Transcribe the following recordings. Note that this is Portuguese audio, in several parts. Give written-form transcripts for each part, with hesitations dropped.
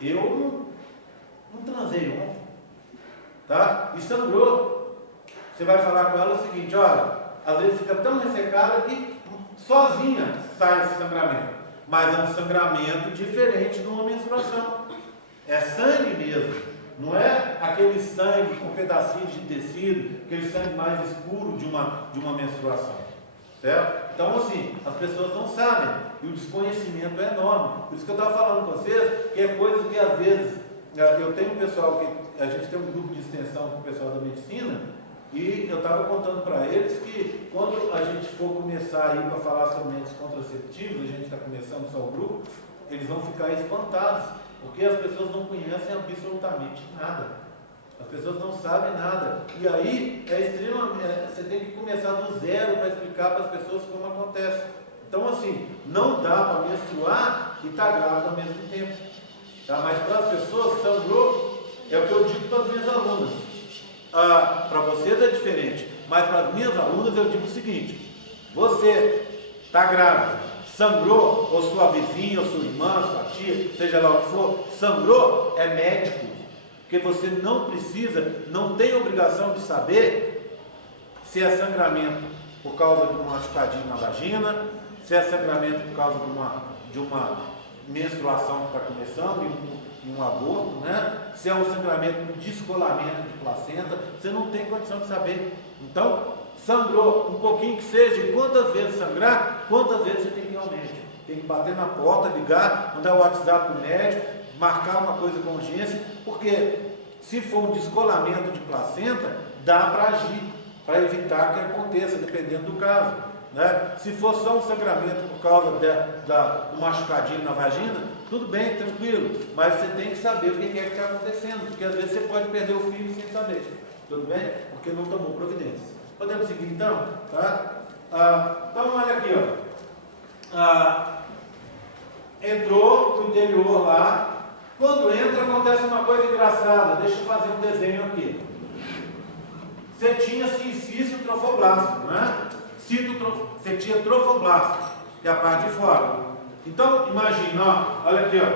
Eu não transei ontem, tá? E sangrou. Você vai falar com ela o seguinte: olha, às vezes fica tão ressecada que sozinha sai esse sangramento, mas é um sangramento diferente de uma menstruação. É sangue mesmo, não é aquele sangue com pedacinhos de tecido, aquele sangue mais escuro de uma menstruação, certo? Então, assim, as pessoas não sabem e o desconhecimento é enorme. Por isso que eu estava falando com vocês que é coisa que às vezes eu tenho um pessoal que a gente tem um grupo de extensão com o pessoal da medicina. E eu estava contando para eles que quando a gente for começar aí para falar sobre métodos contraceptivos, a gente está começando só o grupo, eles vão ficar espantados, porque as pessoas não conhecem absolutamente nada. As pessoas não sabem nada. E aí você tem que começar do zero para explicar para as pessoas como acontece. Então, assim, não dá para menstruar e estar grávida ao mesmo tempo. Tá? Mas para as pessoas, sangrou, é o que eu digo para as minhas alunas. Para vocês é diferente, mas para as minhas alunas eu digo o seguinte: você está grávida, sangrou, ou sua vizinha, ou sua irmã, sua tia, seja lá o que for, sangrou, é médico, porque você não precisa, não tem obrigação de saber se é sangramento por causa de um machucadinho na vagina, se é sangramento por causa de uma menstruação que está começando, um aborto, né? Se é um sangramento, um descolamento de placenta, você não tem condição de saber. Então, sangrou um pouquinho que seja, e quantas vezes sangrar, quantas vezes você tem que ir ao médico. Tem que bater na porta, ligar, mandar o WhatsApp para o médico, marcar uma coisa com urgência, porque se for um descolamento de placenta, dá para agir, para evitar que aconteça, dependendo do caso. Né? Se for só um sangramento por causa do machucadinho na vagina, tudo bem, tranquilo, mas você tem que saber o que é que está acontecendo, porque às vezes você pode perder o filho sem saber, tudo bem? Porque não tomou providência. Podemos seguir então? Tá? Então olha aqui, ó. Entrou no interior lá. Quando entra acontece uma coisa engraçada. Deixa eu fazer um desenho aqui. Você tinha sincício trofoblasto, né? Você tinha trofoblasto, que é a parte de fora. Então, imagina, ó, olha aqui, ó.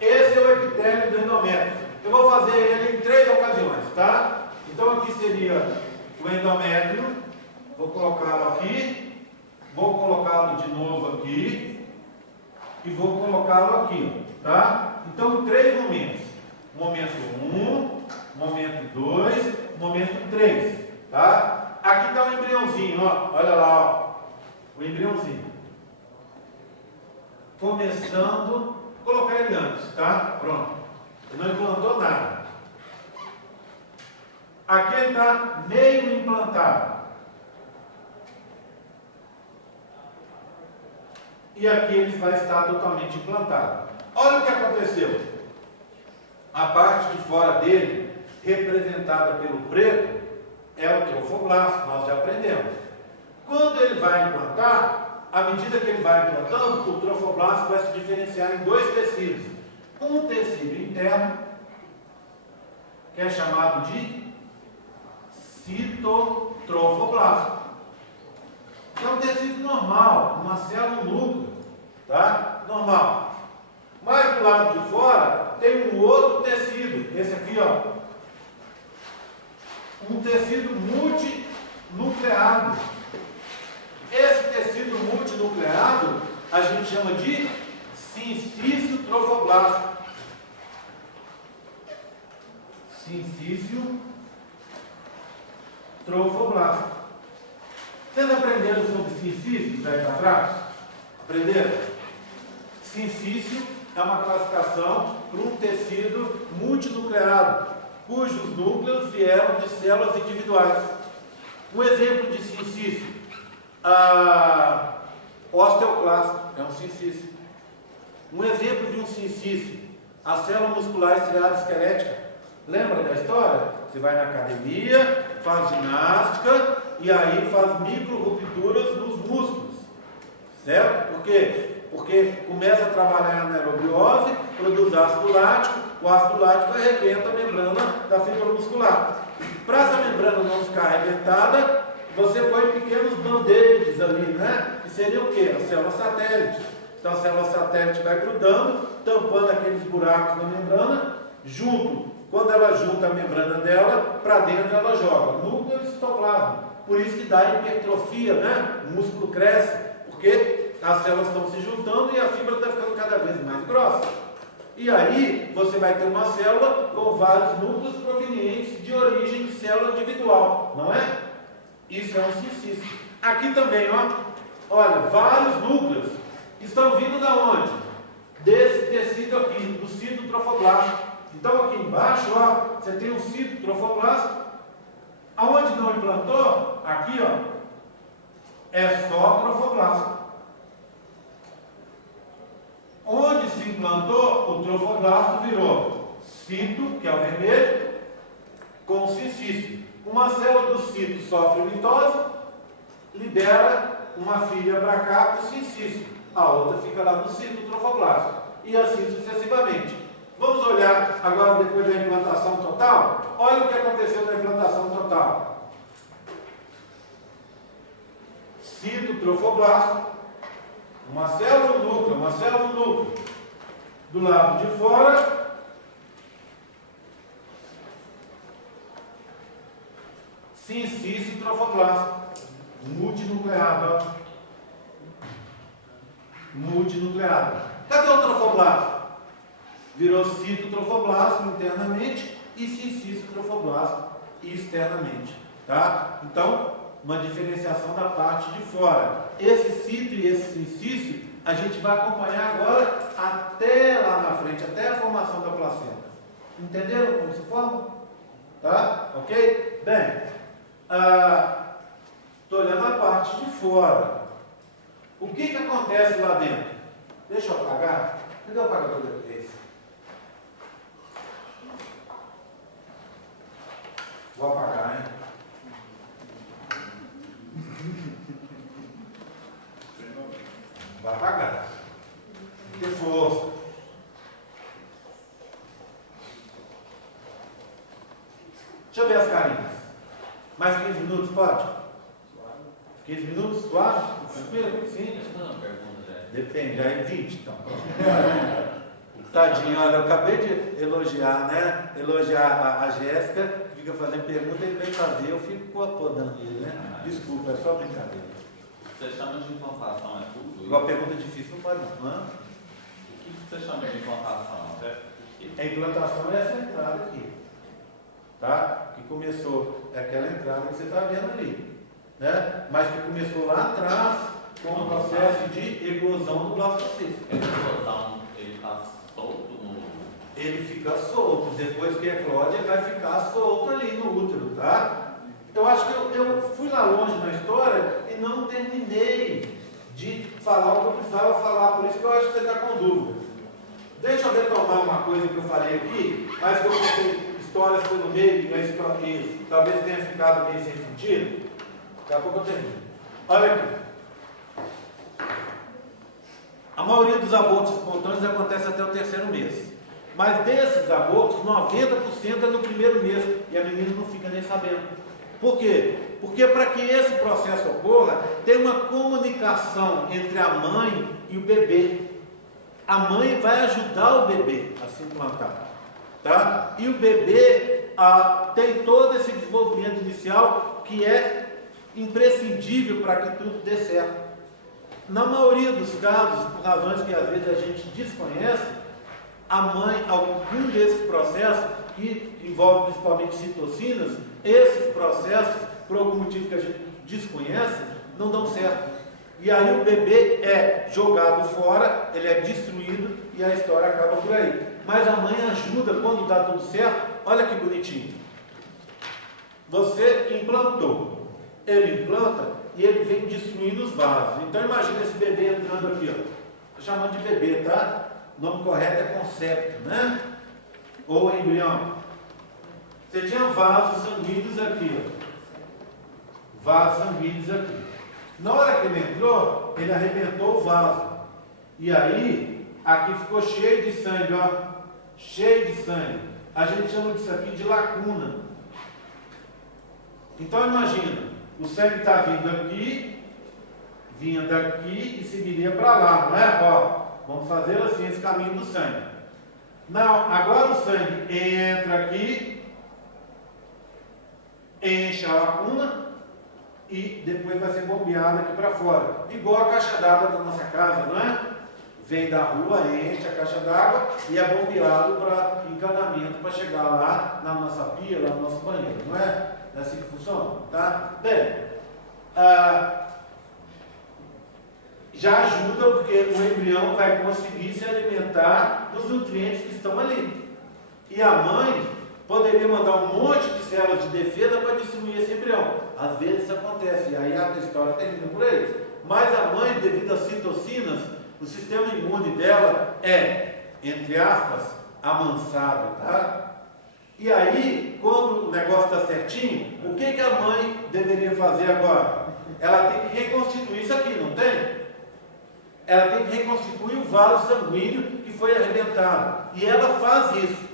Esse é o epitélio do endométrio. Eu vou fazer ele em 3 ocasiões, tá? Então, aqui seria o endométrio. Vou colocá-lo aqui. Vou colocá-lo de novo aqui. E vou colocá-lo aqui, ó, tá? Então, em 3 momentos. Momento 1, momento 2, momento 3, tá? Aqui está o embriãozinho, ó. Olha lá, ó. O embriãozinho. Começando, vou colocar ele antes, tá? Pronto. Ele não implantou nada. Aqui ele está meio implantado. E aqui ele vai estar totalmente implantado. Olha o que aconteceu. A parte de fora dele, representada pelo preto, é o trofoblasto, nós já aprendemos. Quando ele vai implantar, à medida que ele vai implantando, o trofoblasto vai se diferenciar em 2 tecidos. Um tecido interno, que é chamado de citotrofoblasto. É um tecido normal, uma célula núcleo, tá? Normal. Mas do lado de fora tem um outro tecido, esse aqui, ó. Um tecido multinucleado. Esse tecido multinucleado a gente chama de sincício trofoblasto. Sincício trofoblasto. Vocês aprenderam sobre sincício daí para trás? Aprenderam? Sincício é uma classificação para um tecido multinucleado, cujos núcleos vieram de células individuais. Um exemplo de sincício, osteoclasto, é um sincício. Um exemplo de um sincício, a célula muscular estriada esquelética. Lembra da história? Você vai na academia, faz ginástica e aí faz micro-rupturas nos músculos. Certo? Por quê? Porque começa a trabalhar na anaerobiose, produz ácido lático, o ácido lático arrebenta a membrana da fibra muscular. Para essa membrana não ficar arrebentada, você põe pequenos band-aids ali, né? Que seriam o quê? As células satélites. Então a célula satélite vai grudando, tampando aqueles buracos na membrana, quando ela junta a membrana dela, para dentro ela joga núcleo e citoplasma. Por isso que dá hipertrofia, né? O músculo cresce, porque as células estão se juntando e a fibra está ficando cada vez mais grossa. E aí você vai ter uma célula com vários núcleos provenientes de origem de célula individual, não é? Isso é um sincício. Aqui também, ó, olha, vários núcleos estão vindo da onde? Desse tecido aqui, do citotrofoblasto. Então aqui embaixo, ó, você tem um citotrofoblasto. Aonde não implantou? Aqui, ó, é só trofoblasto. Onde se implantou, o trofoblasto virou cito, que é o vermelho, com sincício. Uma célula do cito sofre mitose, libera uma filha para cá para o sincício. A outra fica lá no citotrofoblasto. E assim sucessivamente. Vamos olhar agora depois da implantação total? Olha o que aconteceu na implantação total. Citotrofoblasto, uma célula no núcleo. Do lado de fora, sincício trofoblasto, multinucleado. Multinucleado. Cadê o trofoblasto? Virou citotrofoblasto internamente e sincício trofoblasto externamente. Tá? Então, uma diferenciação da parte de fora. Esse cito e esse sincício a gente vai acompanhar agora até lá na frente, até a formação da placenta. Entenderam como se forma? Tá? Ok? Bem, estou olhando a parte de fora. O que acontece lá dentro? Deixa eu apagar. Cadê o apagador desse? Vou apagar, hein? Vai apagar. Que força. Deixa eu ver as carinhas. Mais 15 minutos, pode? 15 minutos, suave? Tranquilo? Sim? Depende, aí 20, então. Tadinho, olha, eu acabei de elogiar, né? Elogiar a Jéssica, que fica fazendo pergunta, ele vem fazer, eu fico podando ele, né? Desculpa, é só brincadeira. Você chama de implantação, é tudo? Igual pergunta difícil, não pode não. O que você chama de implantação? A implantação é essa entrada aqui. Tá? Que começou, é aquela entrada que você está vendo ali. Né? Mas que começou lá atrás com o processo de eclosão do blastocisto. Essa eclosão, ele está solto no... Ele fica solto. Depois que eclode, ele vai ficar solto ali no útero, tá? Eu acho que eu fui lá longe na história e não terminei de falar o que eu precisava falar, por isso que eu acho que você está com dúvida. Deixa eu retomar uma coisa que eu falei aqui, mas que eu contei histórias pelo meio, e talvez tenha ficado meio sem sentido. Daqui a pouco eu termino. Olha aqui. A maioria dos abortos espontâneos acontece até o 3º mês. Mas desses abortos, 90% é no primeiro mês e a menina não fica nem sabendo. Por quê? Porque para que esse processo ocorra, tem uma comunicação entre a mãe e o bebê. A mãe vai ajudar o bebê a se implantar. Tá? E o bebê tem todo esse desenvolvimento inicial que é imprescindível para que tudo dê certo. Na maioria dos casos, por razões que às vezes a gente desconhece, a mãe, algum desses processos, que envolve principalmente citocinas, esses processos, por algum motivo que a gente desconhece, não dão certo. E aí o bebê é jogado fora, ele é destruído e a história acaba por aí. Mas a mãe ajuda quando dá tudo certo. Olha que bonitinho. Você implantou, ele implanta e ele vem destruindo os vasos. Então imagina esse bebê entrando aqui, ó. Estou chamando de bebê, tá? O nome correto é concepto, né? Ou embrião. Você tinha vasos sanguíneos aqui, ó. Vasos sanguíneos aqui. Na hora que ele entrou, ele arrebentou o vaso. E aí, aqui ficou cheio de sangue, ó. Cheio de sangue. A gente chama disso aqui de lacuna. Então imagina, o sangue está vindo aqui, vinha daqui e seguiria para lá, não é? Ó, vamos fazer assim esse caminho do sangue. Não, agora o sangue entra aqui, enche a lacuna e depois vai ser bombeado aqui para fora. Igual a caixa d'água da nossa casa, não é? Vem da rua, enche a caixa d'água e é bombeado para encanamento para chegar lá na nossa pia, lá no nosso banheiro, não é? É assim que funciona, tá? Bem, já ajuda porque o embrião vai conseguir se alimentar dos nutrientes que estão ali. E a mãe poderia mandar um monte de células de defesa para destruir esse embrião. Às vezes isso acontece, e aí a história termina por aí. Mas a mãe, devido às citocinas, o sistema imune dela é, entre aspas, amansado, tá? E aí, quando o negócio está certinho, o que a mãe deveria fazer agora? Ela tem que reconstituir isso aqui, não tem? Ela tem que reconstituir o vaso sanguíneo que foi arrebentado. E ela faz isso.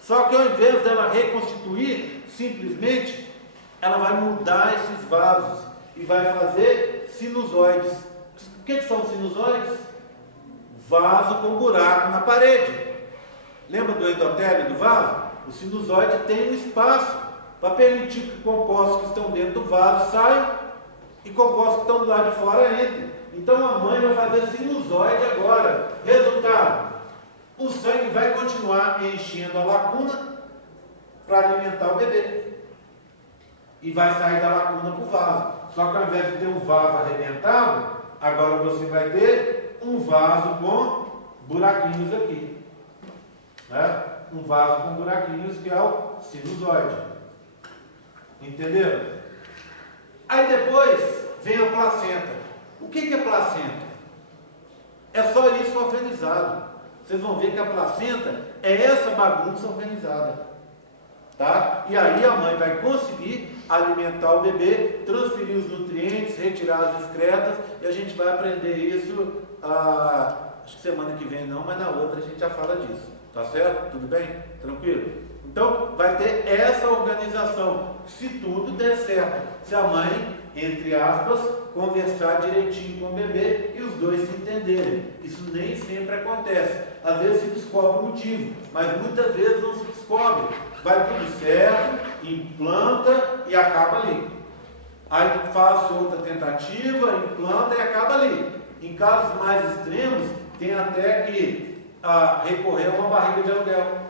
Só que ao invés dela reconstituir, simplesmente, ela vai mudar esses vasos e vai fazer sinusoides. O que são sinusoides? Vaso com buraco na parede. Lembra do endotélio do vaso? O sinusoide tem um espaço para permitir que compostos que estão dentro do vaso saiam e compostos que estão do lado de fora entrem. Então a mãe vai fazer sinusoide agora. Resultado: o sangue vai continuar enchendo a lacuna para alimentar o bebê. E vai sair da lacuna para o vaso. Só que ao invés de ter um vaso arrebentado, agora você vai ter um vaso com buraquinhos aqui. Né? Um vaso com buraquinhos que é o sinusoide. Entenderam? Aí depois vem a placenta. O que é placenta? É só isso organizado. Vocês vão ver que a placenta é essa bagunça organizada. Tá? E aí a mãe vai conseguir alimentar o bebê, transferir os nutrientes, retirar as excretas, e a gente vai aprender isso, acho que semana que vem não, mas na outra a gente já fala disso. Tá certo? Tudo bem? Tranquilo? Então vai ter essa organização, se tudo der certo. Se a mãe, entre aspas, conversar direitinho com o bebê e os dois se entenderem. Isso nem sempre acontece. Às vezes se descobre o motivo, mas muitas vezes não se descobre. Vai tudo certo, implanta e acaba ali. Aí faz outra tentativa, implanta e acaba ali. Em casos mais extremos, tem até que recorrer a uma barriga de aluguel.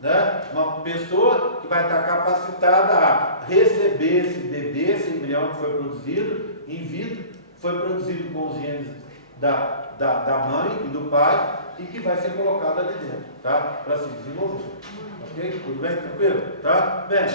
Né? Uma pessoa que vai estar capacitada a receber esse bebê, esse embrião que foi produzido in vitro, foi produzido com os genes da mãe e do pai, e que vai ser colocado ali dentro, tá? Para se desenvolver. Ok? Tudo bem? Tranquilo? Tá? Bem,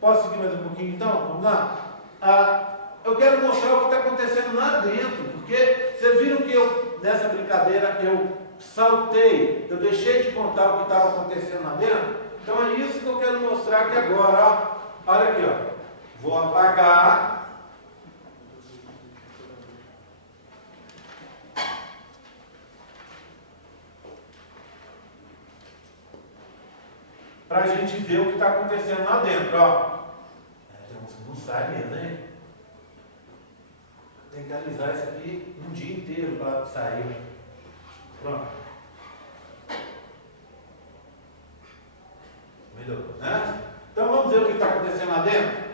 posso seguir mais um pouquinho então? Vamos lá? Eu quero mostrar o que está acontecendo lá dentro, porque vocês viram que nessa brincadeira, eu saltei, eu deixei de contar o que estava acontecendo lá dentro. Então é isso que eu quero mostrar aqui agora. Ó. Olha aqui, ó. Vou apagar. Para a gente ver o que está acontecendo lá dentro. Ó. Tem uns que não sai mesmo, hein? Tem que alisar isso aqui um dia inteiro para sair. Pronto. Melhorou, né? Então vamos ver o que está acontecendo lá dentro.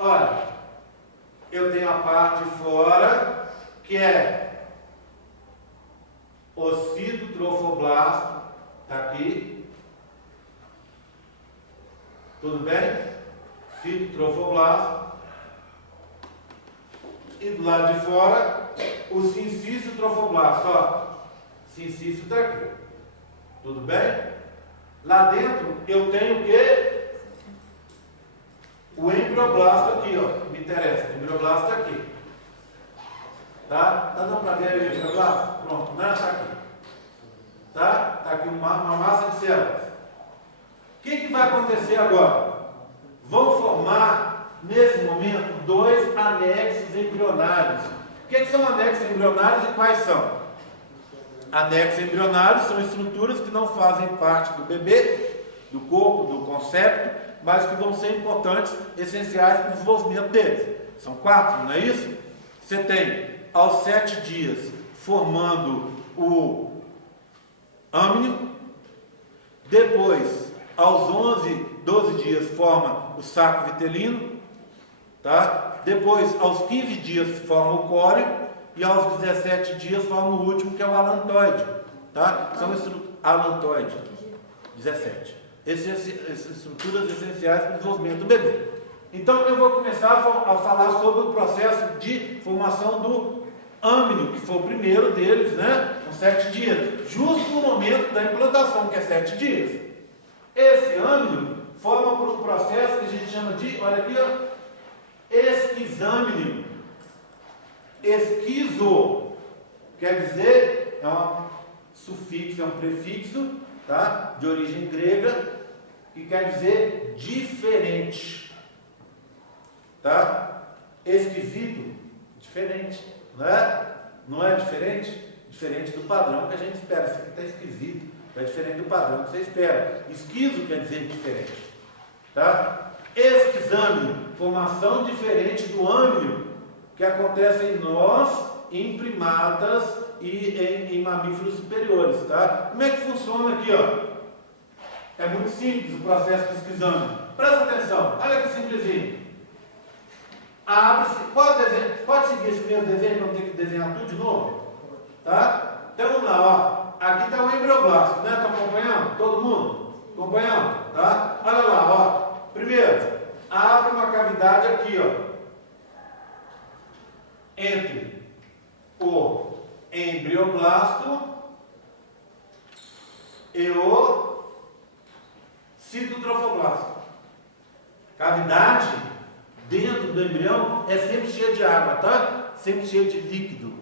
Olha, eu tenho a parte de fora, que é o citotrofoblasto, está aqui. Tudo bem? Citotrofoblasto. E do lado de fora, o sincício trofoblasto, ó. Sincício está aqui. Tudo bem? Lá dentro eu tenho o quê? O embrioblasto aqui, ó. Me interessa. O embrioblasto está aqui. Tá? Tá dando para ver o embrioblasto? Pronto, né? Está aqui. Tá? Está aqui uma massa de células. O que vai acontecer agora? Vão formar, nesse momento, 2 anexos embrionários. O que são anexos embrionários e quais são? Anexos embrionários são estruturas que não fazem parte do bebê, do corpo, do concepto, mas que vão ser importantes, essenciais para o desenvolvimento deles. São 4, não é isso? você tem aos 7 dias formando o âmnio, depois aos 11, 12 dias forma o saco vitelino, tá? Depois aos 15 dias forma o córeo e aos 17 dias forma o último, que é o alantoide, tá? São alantoide, 17. Essas estruturas essenciais para o desenvolvimento do bebê. Então eu vou começar a falar sobre o processo de formação do âmnio, que foi o primeiro deles, né? Com 7 dias, justo no momento da implantação, que é 7 dias. Esse âmnio forma por um processo que a gente chama de, olha aqui, ó, esquizâmnio. Esquizo quer dizer, é um sufixo, é um prefixo, tá? De origem grega, que quer dizer diferente, tá? Esquisito, diferente, não é? Não é diferente? Diferente do padrão que a gente espera. Isso aqui está esquisito, é diferente do padrão que você espera. Esquizo quer dizer diferente, tá? Esquizâmnio, formação diferente do âmnio, que acontece em nós, em primatas e em mamíferos superiores, tá? Como é que funciona aqui, ó? É muito simples o processo de esquizâmnio. Presta atenção, olha que simplesinho. Abre-se, pode seguir esse mesmo desenho para não ter que desenhar tudo de novo? Tá? Então vamos lá, ó. Aqui está o embrioblasto, né? Está acompanhando? Todo mundo? Acompanhando? Tá? Olha lá, ó. Primeiro, abre uma cavidade aqui, ó, entre o embrioblasto e o citotrofoblasto. Cavidade dentro do embrião é sempre cheia de água, tá? Sempre cheia de líquido.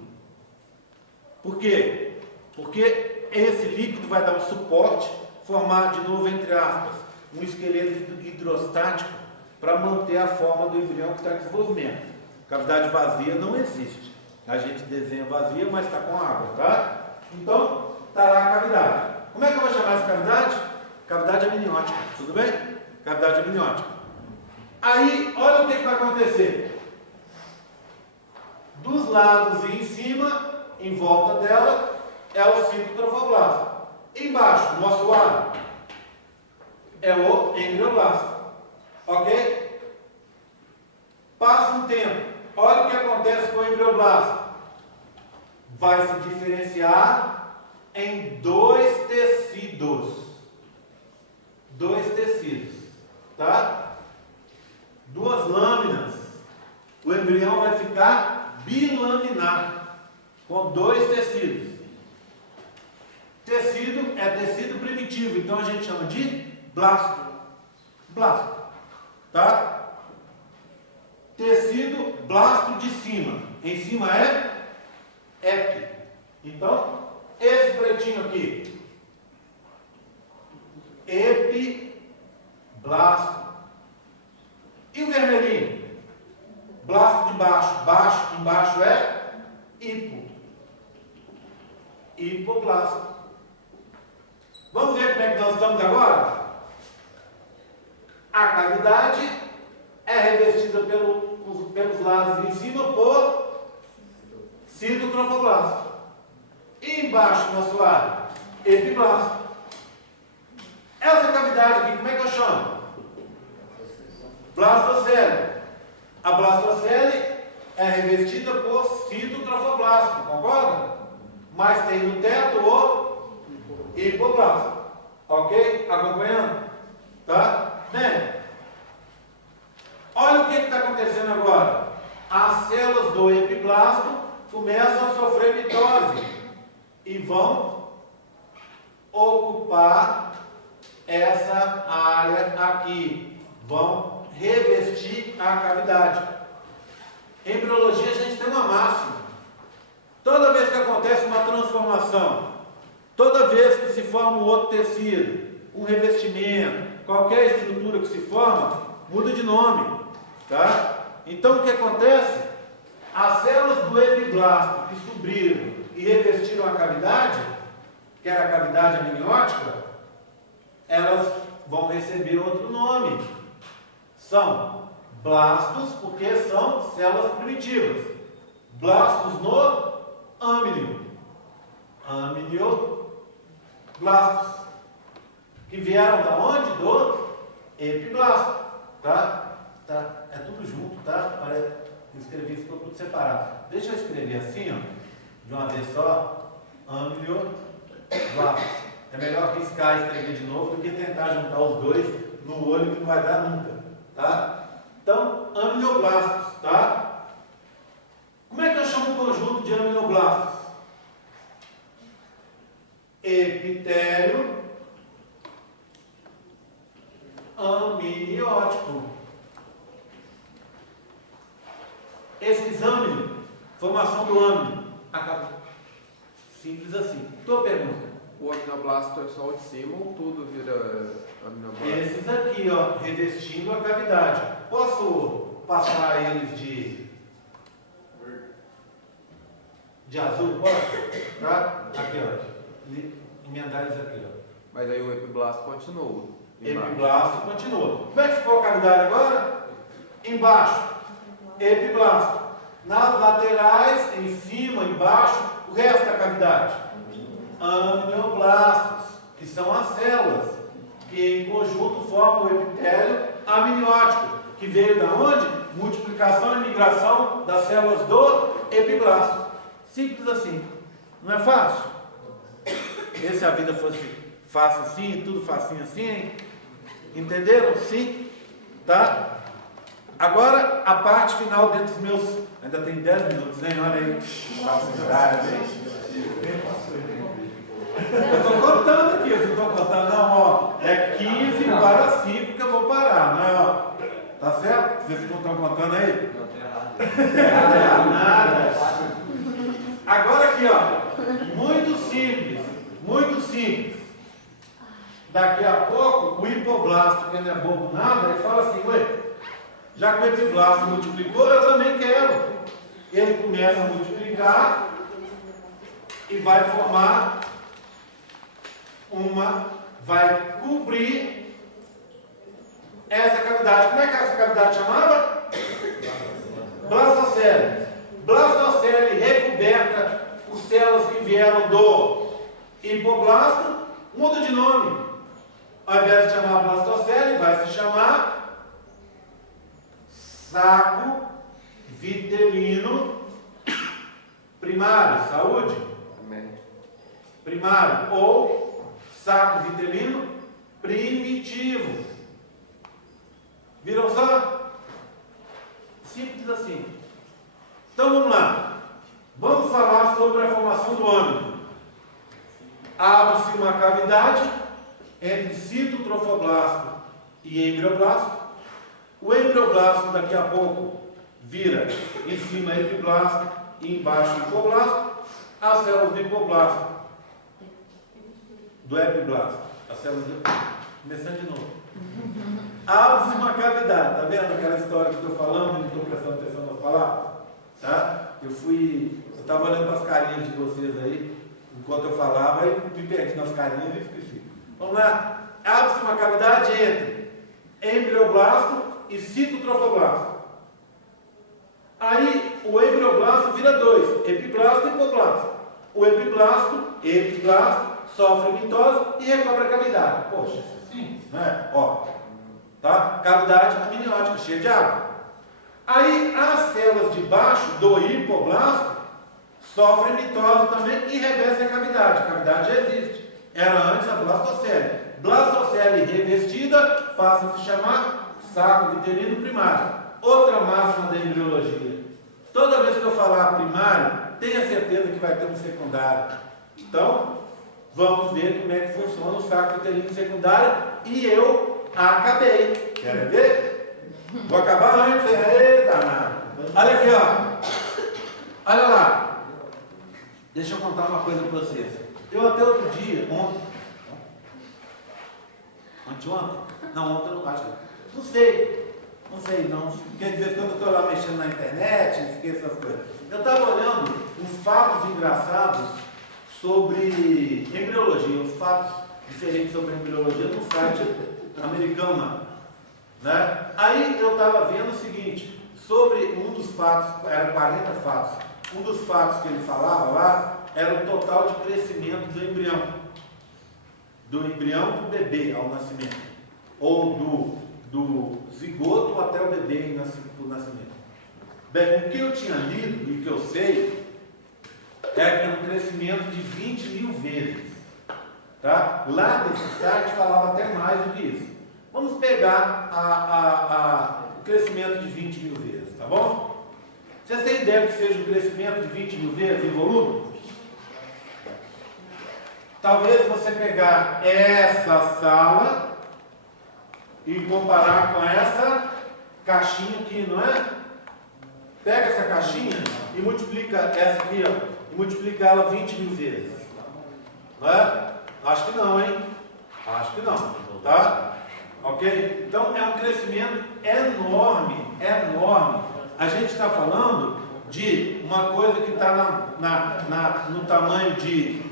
Por quê? Porque esse líquido vai dar um suporte, formar de novo, entre aspas, um esqueleto hidrostático para manter a forma do embrião que está em desenvolvimento. Cavidade vazia não existe. A gente desenha vazia, mas está com água, tá? Então, está lá a cavidade. Como é que eu vou chamar essa cavidade? Cavidade amniótica, tudo bem? Cavidade amniótica. Aí, olha o que vai acontecer. Dos lados e em cima, em volta dela, é o citotrofoblasto. Embaixo, no assoalho, é o embrioblasto. Ok? Passa um tempo. Olha o que acontece com o embrioblasto. Vai se diferenciar em 2 tecidos. 2 tecidos. Tá? 2 lâminas. O embrião vai ficar bilaminar, com 2 tecidos. Tecido é tecido primitivo, então a gente chama de blasto. Blasto. Tá? Tecido blasto de cima. Em cima é epi. Então, esse pretinho aqui, epiblasto. E o vermelhinho? Blasto de baixo. Baixo, embaixo é hipo. Hipoblasto. Vamos ver como é que nós estamos agora? A cavidade é revestida pelos lados em cima por citotrofoblasto. E embaixo, no assoalho, epiblasto. Essa cavidade aqui, como é que eu chamo? Blastocele. A blastocele é revestida por citotrofoblasto, concorda? Mas tem no teto o hipoblasto. Ok? Acompanhando? Tá? Bem, olha o que está acontecendo agora. As células do epiblasto começam a sofrer mitose e vão ocupar essa área aqui. Vão revestir a cavidade. Em embriologia a gente tem uma máxima. Toda vez que acontece uma transformação, toda vez que se forma um outro tecido, um revestimento, qualquer estrutura que se forma, muda de nome, tá? Então o que acontece? As células do epiblasto que subiram e revestiram a cavidade, que era a cavidade amniótica, elas vão receber outro nome. São blastos, porque são células primitivas. blastos no âmnio. Amnioblastos. Que vieram da onde? Do epiblasto. Tá? É tudo junto, tá? Parece que escrevi isso tudo separado. Deixa eu escrever assim, ó, de uma vez só. Amnioblastos. É melhor riscar e escrever de novo do que tentar juntar os dois no olho que não vai dar nunca. Tá? Então, amnioblastos, tá? Como é que eu chamo o conjunto de amnioblastos? Epitélio amniótico. Esse exame, formação do âmnio, acaba. Simples assim. Tua pergunta. O amnioblasto é só o de cima ou tudo vira amnioblasto? Esses aqui, ó, revestindo a cavidade. Posso passar eles de azul? Posso? Tá? Aqui, ó. Emendar eles aqui, ó. Mas aí o epiblasto continua. Epiblasto continua. Como é que ficou a cavidade agora? Embaixo. Epiblasto. Nas laterais, em cima, embaixo, o resto da cavidade. Amnioblastos, que são as células, que em conjunto formam o epitélio amniótico, que veio da onde? Multiplicação e migração das células do epiblasto. Simples assim. Não é fácil? E se a vida fosse fácil assim, tudo facinho assim, hein? Entenderam? Sim? Tá? Agora, a parte final dentro dos meus... Ainda tem 10 minutos, hein? Olha aí. Eu estou contando aqui, eu não estou contando, não, ó. É 15 para 5 que eu vou parar, não é, ó. Tá certo? Vocês não estão contando aí? Não tem nada. Nada. Agora aqui, ó. Muito simples. Muito simples. Daqui a pouco, o hipoblasto, que não é bobo nada, ele fala assim, ué, já que o epiblasto multiplicou, eu também quero. Ele começa a multiplicar e vai formar vai cobrir essa cavidade. Como é que essa cavidade chamava? Blastocele. Blastocele recoberta por células que vieram do hipoblasto, muda de nome. Ao invés de chamar blastocele, vai se chamar saco vitelino primário. Saúde? Amém. Primário ou saco vitelino primitivo. Viram só? Simples assim. Então vamos lá. Vamos falar sobre a formação do âmnio. Abre-se uma cavidade entre citotrofoblasto e embrioblasto. O embrioblasto daqui a pouco vira em cima epiblasto e embaixo hipoblasto. As células do hipoblasto, do epiblasto, as células do... Começando de novo. Abre-se uma cavidade, tá vendo aquela história que eu estou falando, não estou prestando atenção nas palavras? Tá? Eu estava olhando para as carinhas de vocês aí, enquanto eu falava, e me perdi nas carinhas e esqueci. Vamos lá. Abre-se uma cavidade entre embrioblasto e citotrofoblasto. Aí o embrioblasto vira dois, epiblasto e hipoblasto. O epiblasto, sofre mitose e recobre a cavidade. Poxa, sim, né? Ó, tá? Cavidade amniótica, cheia de água. Aí as células de baixo do hipoblasto sofrem mitose também e revestem a cavidade. A cavidade já existe. Era antes a blastocele. Blastocele revestida passa a se chamar saco vitelino primário. Outra máxima da embriologia. Toda vez que eu falar primário, tenha certeza que vai ter um secundário. Então, vamos ver como é que funciona o saco vitelino secundário. E eu acabei. Querem ver? Vou acabar antes. Eita, nada. Olha aqui, ó. Olha lá. Deixa eu contar uma coisa para vocês. Eu até outro dia, ontem. Não, ontem eu não acho. Não sei. Porque de vez em quando eu estou lá mexendo na internet, esqueço essas coisas. Eu estava olhando uns fatos engraçados sobre embriologia, uns fatos diferentes sobre embriologia no site americano. Né? Aí eu estava vendo o seguinte, sobre um dos fatos, eram 40 fatos, um dos fatos que ele falava lá era o total de crescimento do embrião para o bebê ao nascimento, ou do zigoto até o bebê no nascimento. Bem, o que eu tinha lido e que eu sei é que é um crescimento de 20.000 vezes. Tá? Lá nesse site falava até mais do que isso. Vamos pegar o crescimento de 20.000 vezes, tá bom? Vocês têm ideia que seja um crescimento de 20.000 vezes em volume? Talvez você pegar essa sala e comparar com essa caixinha aqui, não é? Pega essa caixinha e multiplica essa aqui, ó, e multiplica ela 20.000 vezes. Não é? Acho que não, hein? Acho que não, tá? Ok? Então é um crescimento enorme, enorme. A gente está falando de uma coisa que está no tamanho de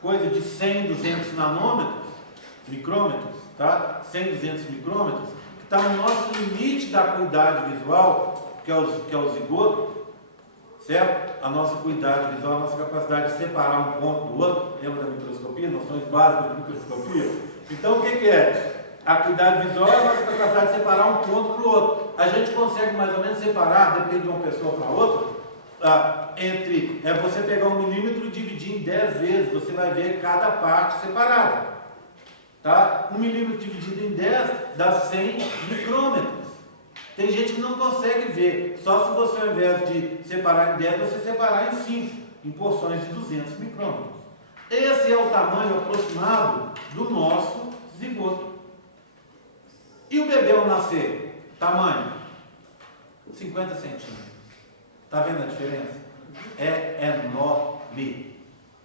coisa de 100, 200 nanômetros, micrômetros, tá? 100, 200 micrômetros, que está no nosso limite da acuidade visual, que é o zigoto, certo? A nossa acuidade visual, a nossa capacidade de separar um ponto do outro, lembra da microscopia, noções básicas de microscopia? Então o que é? A acuidade visual é a nossa capacidade de separar um ponto para o outro. A gente consegue mais ou menos separar, depende de uma pessoa para outra, entre você pegar 1 milímetro e dividir em 10 vezes, você vai ver cada parte separada. Tá? 1 milímetro dividido em 10 dá 100 micrômetros. Tem gente que não consegue ver, só se você, ao invés de separar em 10, você separar em 5, em porções de 200 micrômetros. Esse é o tamanho aproximado do nosso zigoto. E o bebê ao nascer? Tamanho? 50 centímetros. Está vendo a diferença? É enorme.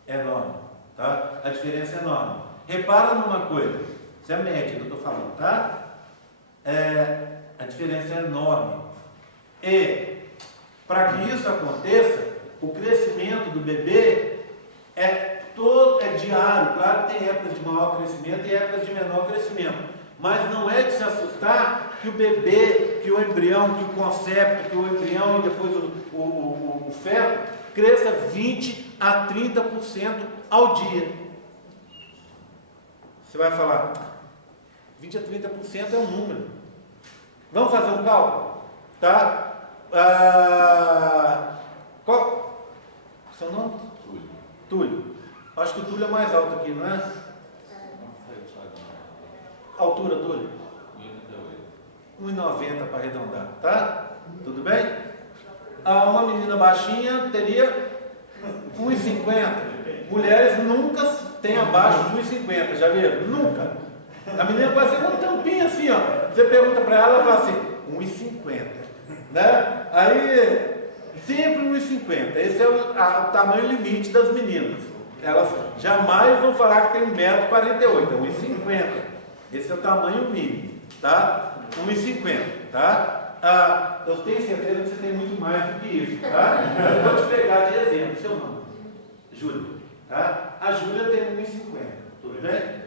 Enorme. Tá? A diferença é enorme. Repara numa coisa. Isso é média que eu estou falando, tá? A diferença é enorme. E, para que isso aconteça, o crescimento do bebê é diário. Claro que tem épocas de maior crescimento e épocas de menor crescimento. Mas não é de se assustar que o bebê, que o embrião, que o concepto, que o embrião e depois o feto cresça 20 a 30% ao dia. Você vai falar, 20 a 30% é um número. Vamos fazer um cálculo? Tá? Qual? Seu nome? Túlio. Acho que o Túlio é mais alto aqui, não é? Altura, Túlio? 1,90 para arredondar, tá? Tudo bem? Uma menina baixinha teria 1,50. Mulheres nunca têm abaixo de 1,50, já viram? Nunca. A menina pode ser uma tampinha assim, ó. Você pergunta para ela, ela fala assim, 1,50. Né? Aí, sempre 1,50. Esse é o tamanho limite das meninas. Elas jamais vão falar que tem 1,48 m, é 1,50. Esse é o tamanho mínimo, tá? 1,50, tá? Eu tenho certeza que você tem muito mais do que isso, tá? Eu vou te pegar de exemplo, seu nome. Júlia, tá? A Júlia tem 1,50, tudo bem?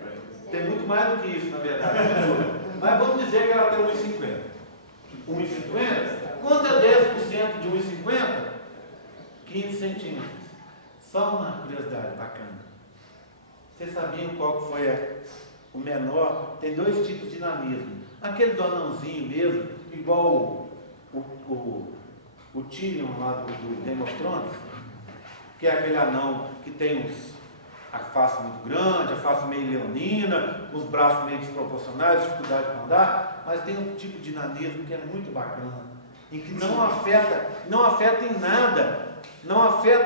Tem muito mais do que isso, na verdade, Júlia. Mas vamos dizer que ela tem 1,50. 1,50? Quanto é 10% de 1,50? 15 centímetros. Só uma curiosidade bacana. Vocês sabiam qual que foi o menor? Tem 2 tipos de nanismo. Aquele do anãozinho mesmo, igual o Tyrion lá do Game of Thrones, que é aquele anão que tem a face muito grande, a face meio leonina, os braços meio desproporcionais, dificuldade para andar, mas tem um tipo de nanismo que é muito bacana, em que não afeta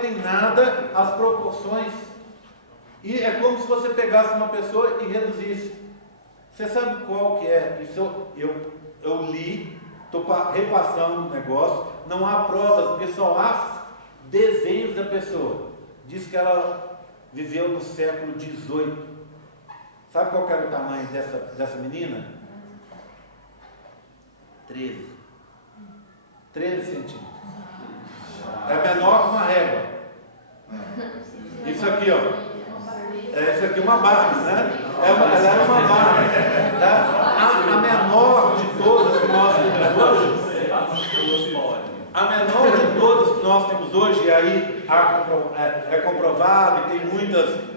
em nada as proporções. E é como se você pegasse uma pessoa e reduzisse. Você sabe qual que é? Isso eu li, estou repassando o negócio, não há provas, porque só há desenhos da pessoa. Diz que ela viveu no século XVIII. Sabe qual que era o tamanho dessa menina? 13 centímetros. É menor que uma régua. Isso aqui, ó. Isso aqui é uma barra, né? Ela é uma barra. Tá? A menor de todas que nós temos hoje, nós temos hoje, e aí é comprovado, e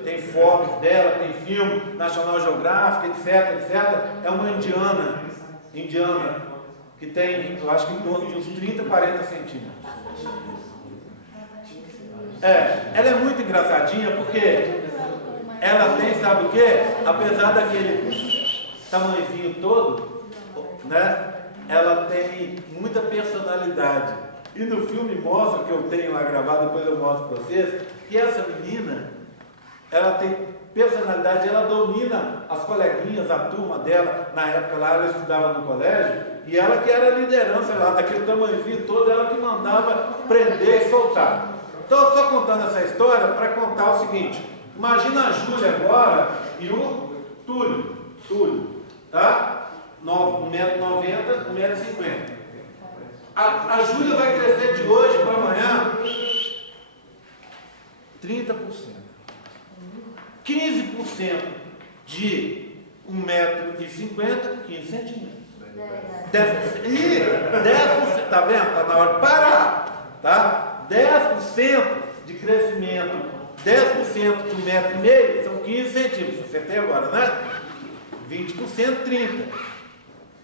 tem fotos dela, tem filme, National Geographic, etc. É uma indiana, que tem, eu acho que em torno de uns 30, 40 centímetros. Ela é muito engraçadinha porque ela tem, sabe o quê? Apesar daquele tamanhozinho todo, né? Ela tem muita personalidade. E no filme mostra, que eu tenho lá gravado, depois eu mostro para vocês, que essa menina, ela tem personalidade, ela domina as coleguinhas, a turma dela. Na época lá ela estudava no colégio, e ela que era a liderança lá, daquele tamanhozinho todo, ela que mandava prender e soltar. Então eu estou contando essa história para contar o seguinte: imagina a Júlia agora e o Túlio, tá? 1,90m, 1,50m. A Júlia vai crescer de hoje para amanhã 30%. 15% de 1,50m, 15 centímetros. 10%, tá vendo? Está na hora de parar. Tá? 10% de crescimento, 10% de 1,5 m são 15 centímetros. Acertei agora, né? 20%, 30%.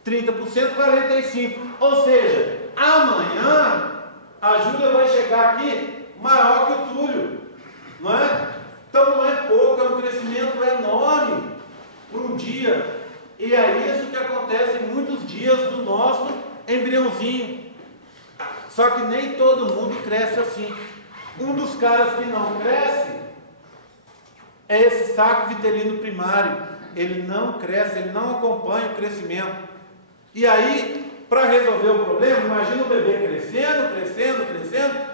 30%, 45%. Ou seja, amanhã a Júlia vai chegar aqui maior que o Túlio. Não é? Então não é pouco, é um crescimento enorme por um dia. E é isso que acontece em muitos dias do nosso embriãozinho. Só que nem todo mundo cresce assim. Um dos caras que não cresce é esse saco vitelino primário. Ele não cresce, ele não acompanha o crescimento. E aí, para resolver o problema, imagina o bebê crescendo,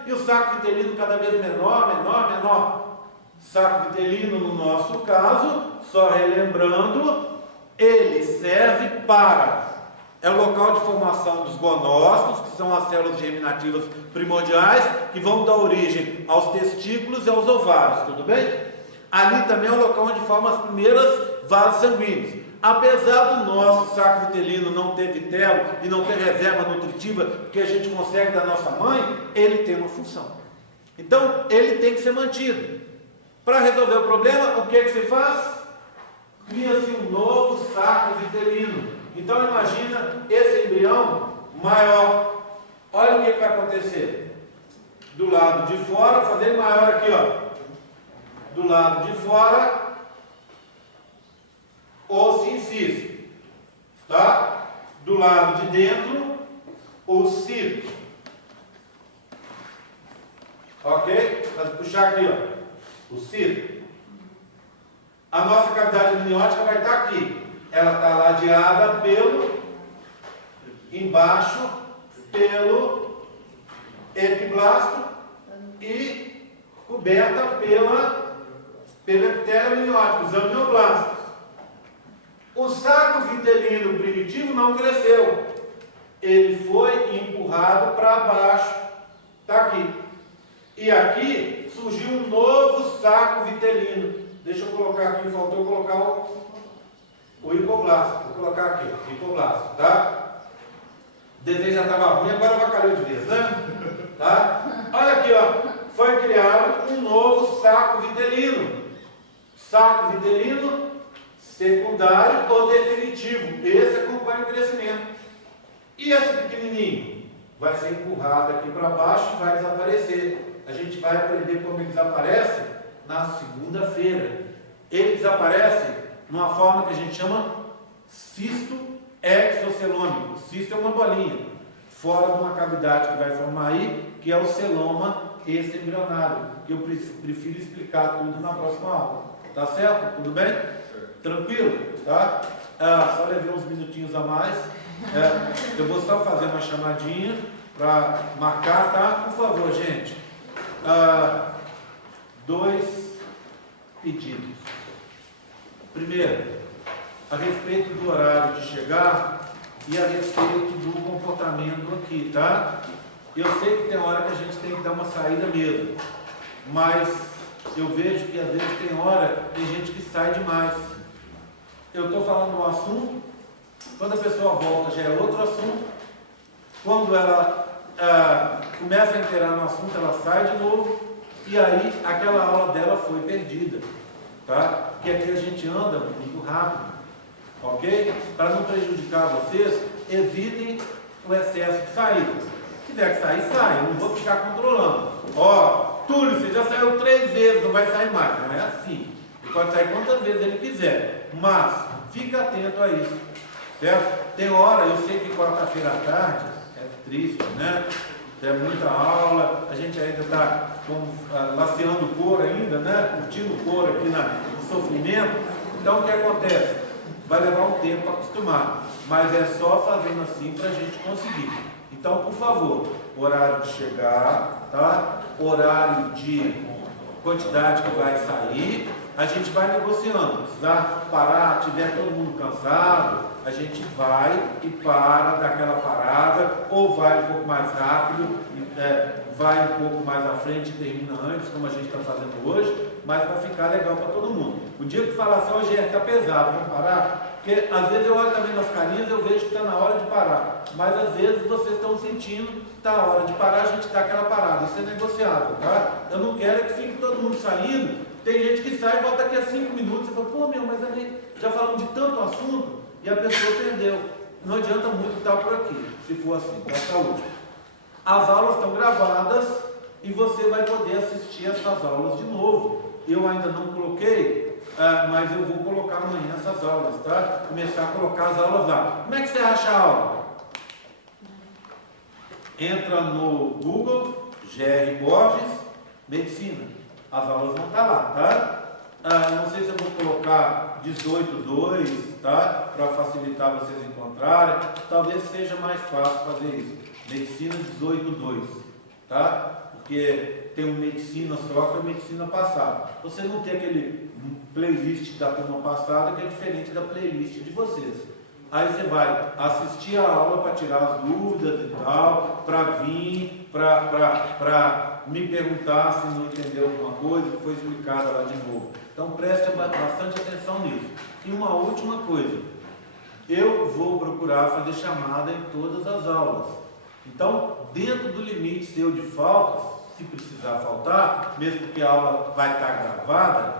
e o saco vitelino cada vez menor. Saco vitelino, no nosso caso, só relembrando, ele serve para... É o local de formação dos gonócitos, que são as células germinativas primordiais, que vão dar origem aos testículos e aos ovários, tudo bem? Ali também é o local onde formam as primeiras vasos sanguíneos. Apesar do nosso saco vitelino não ter vitelo e não ter reserva nutritiva que a gente consegue da nossa mãe, ele tem uma função. Então, ele tem que ser mantido. Para resolver o problema, o que se faz? Cria-se um novo saco vitelino. Então, imagina esse embrião maior. Olha o que vai acontecer. Do lado de fora, fazer ele maior aqui, ó. Do lado de fora, osso inciso, tá? Do lado de dentro, o cito. Ok? Vamos puxar aqui, ó. O cito. A nossa cavidade amniótica vai estar aqui. Ela está ladeada embaixo, pelo epiblasto e coberta pelo epitélio amniótico, os amnioblastos. O saco vitelino primitivo não cresceu. Ele foi empurrado para baixo. Está aqui. E aqui surgiu um novo saco vitelino. Deixa eu colocar aqui, faltou colocar o hipoblasto. Vou colocar aqui, hipoblasto, tá? O desenho já estava ruim, agora avacalhou de vez, né? Tá? Olha aqui, ó. Foi criado um novo saco vitelino. Saco vitelino secundário ou definitivo. Esse acompanha o crescimento. E esse pequenininho vai ser empurrado aqui para baixo e vai desaparecer. A gente vai aprender como ele desaparece na segunda-feira. Ele desaparece numa forma que a gente chama cisto exocelômico. Cisto é uma bolinha fora de uma cavidade que vai formar aí, que é o celoma extraembrionário, que eu prefiro explicar tudo na próxima aula. Tá certo? Tudo bem? Tranquilo? Tá? Só levei uns minutinhos a mais. Eu vou só fazer uma chamadinha para marcar, tá? Por favor, gente. 2 pedidos. Primeiro, a respeito do horário de chegar e a respeito do comportamento aqui, tá? Eu sei que tem hora que a gente tem que dar uma saída mesmo, mas eu vejo que às vezes tem gente que sai demais. Eu estou falando um assunto, quando a pessoa volta já é outro assunto, quando ela começa a inteirar no assunto, ela sai de novo, e aí aquela aula dela foi perdida, tá? Porque aqui a gente anda muito rápido, ok? Para não prejudicar vocês, evitem o excesso de saída. Se tiver que sair, sai, eu não vou ficar controlando. Ó, Túlio, você já saiu 3 vezes, não vai sair mais. Não é assim. Ele pode sair quantas vezes ele quiser, mas fica atento a isso, certo? Tem hora, eu sei que quarta-feira à tarde é triste, né? Tem muita aula, a gente ainda está laceando o couro ainda, né? Curtindo o couro aqui no sofrimento. Então o que acontece? Vai levar um tempo para acostumar, mas é só fazendo assim para a gente conseguir. Então, por favor, horário de chegar, tá? Horário de quantidade que vai sair, a gente vai negociando. Precisar parar, tiver todo mundo cansado, a gente vai e para daquela parada, ou vai um pouco mais rápido, vai um pouco mais à frente e termina antes, como a gente está fazendo hoje, mas vai ficar legal para todo mundo. O dia que falar assim, hoje está pesado, vamos parar? Porque às vezes eu olho também nas carinhas, eu vejo que está na hora de parar, mas às vezes vocês estão sentindo que está a hora de parar, a gente dá aquela parada, isso é negociável, tá? Eu não quero que fique todo mundo saindo, tem gente que sai e volta daqui a 5 minutos e fala, pô meu, mas ali já falamos de tanto assunto e a pessoa perdeu. Não adianta muito estar por aqui, se for assim, tá? Saúde. As aulas estão gravadas e você vai poder assistir essas aulas de novo. Eu ainda não coloquei, mas eu vou colocar amanhã essas aulas, tá? Começar a colocar as aulas lá. Como é que você acha a aula? Entra no Google, GR Borges, Medicina. As aulas vão estar lá, tá? Não sei se eu vou colocar 18.2, tá? Para facilitar vocês encontrarem. Talvez seja mais fácil fazer isso. Medicina 18.2, tá? Porque tem uma medicina só que é a medicina passada. Você não tem aquele playlist da turma passada que é diferente da playlist de vocês. Aí você vai assistir a aula para tirar as dúvidas e tal, para vir, para me perguntar se não entendeu alguma coisa que foi explicada lá de novo. Então preste bastante atenção nisso. E uma última coisa, eu vou procurar fazer chamada em todas as aulas. Então, dentro do limite seu de faltas, se precisar faltar, mesmo porque a aula vai estar gravada,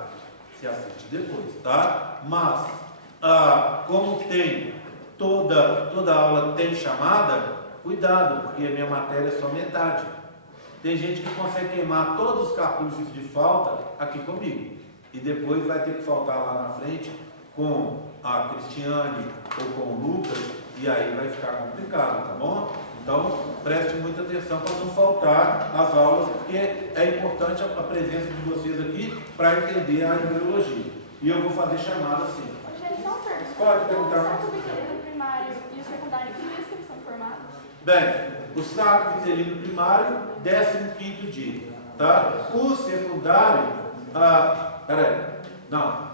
se assiste depois, tá? Mas, como tem, toda aula tem chamada, cuidado, porque a minha matéria é só metade. Tem gente que consegue queimar todos os cartuchos de falta aqui comigo. E depois vai ter que faltar lá na frente com a Cristiane ou com o Lucas, e aí vai ficar complicado, tá bom? Então, preste muita atenção para não faltar as aulas, porque é importante a presença de vocês aqui para entender a numerologia. E eu vou fazer chamada assim. Pode perguntar. O saco vitelino primário e o secundário, que mês que eles são formados? Bem, o saco vitelino primário, 15º dia, tá? O secundário, não,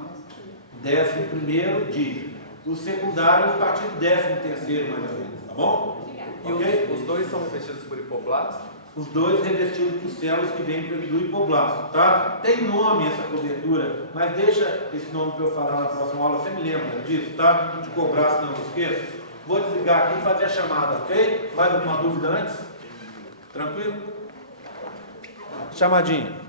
11º dia. O secundário a partir do 13º, mais ou menos, tá bom? E ok? os dois são revestidos por hipoblasto? Os dois revestidos por células que vêm do hipoblasto, tá? Tem nome essa cobertura, mas deixa esse nome para eu falar na próxima aula, você me lembra disso, tá? De cobrar, senão eu esqueço. Vou desligar aqui e fazer a chamada, ok? Mais alguma dúvida antes? Tranquilo? Chamadinha.